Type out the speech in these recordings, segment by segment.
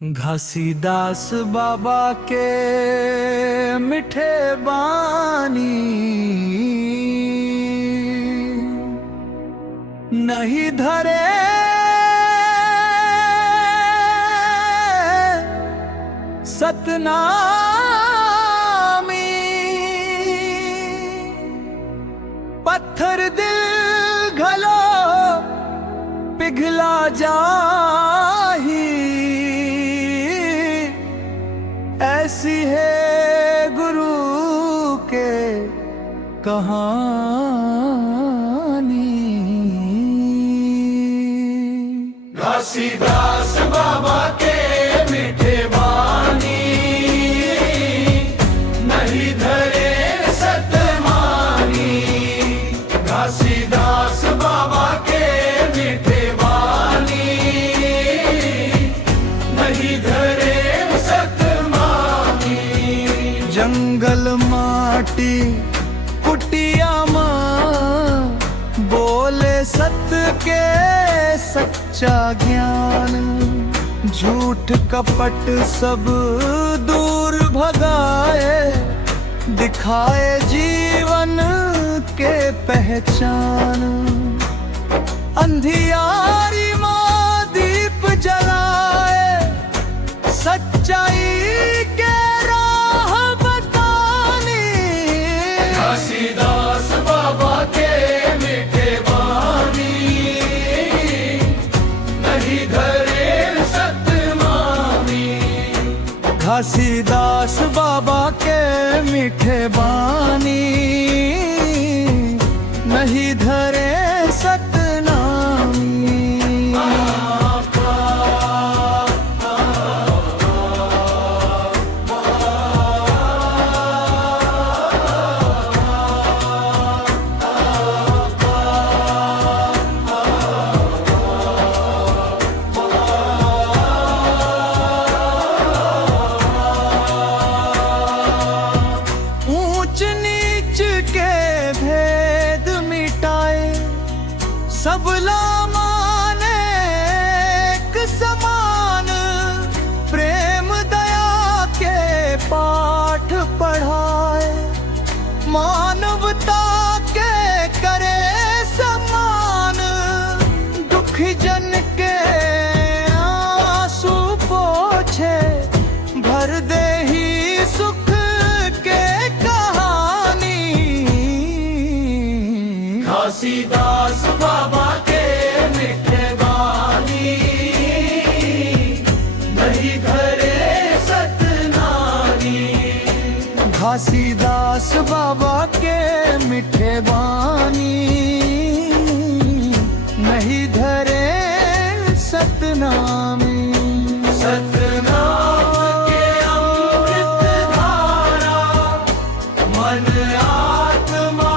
घासीदास बाबा के मिठे बानी नहीं धरे सतनामी। पत्थर दिल घलो पिघला जाही, ऐसी है गुरु के कहानी। घासीदास बाबा के मीठे बानी नहीं धरे सतमानी। घासीदास बाबा के मीठे बानी नहीं धरे सतमानी। जंगल माटी कुटिया माँ बोले सत के सच्चा ज्ञान। झूठ कपट सब दूर भगाए, दिखाए जीवन के पहचान। अंधियारी माँ दीप जलाए, सच्चाई के राह बतानी। घासीदास बाबा के मीठे बानी नहीं धरे सतमानी। घासीदास बाबा के मीठे बानी नहीं धरे सतनामी। सबला माने एक समान, प्रेम दया के पाठ पढ़ाए। मानवता के करे सम्मान, दुखी जन के आंसू पोछे। भर दे ही सुख के कहानी। घासीदास बाबा के मीठे बानी नहीं धरे सतनामी। घासीदास बाबा के मीठे बानी नहीं धरे सतनामी। सतनाम के अमृत धारा मन आत्मा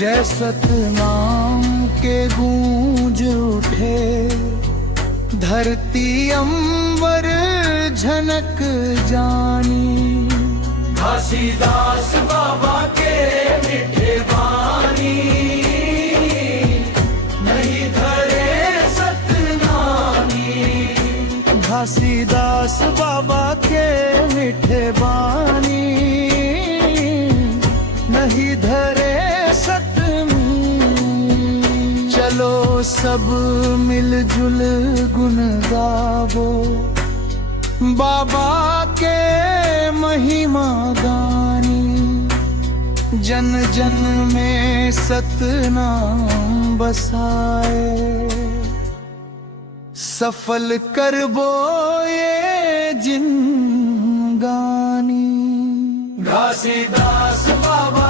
जय सतनाम के गूंज उठे। धरती अंबर झनक जानी। घासीदास बाबा के मीठे बानी नहीं धरे सतनामी। घासीदास बाबा के मीठे बानी नहीं धरे सतनामी। चलो सब मिलजुल गुण गावो, बाबा के महिमा गानी। जन जन में सतनाम बसाए, सफल करबो ये जिंदगानी। घासीदास बाबा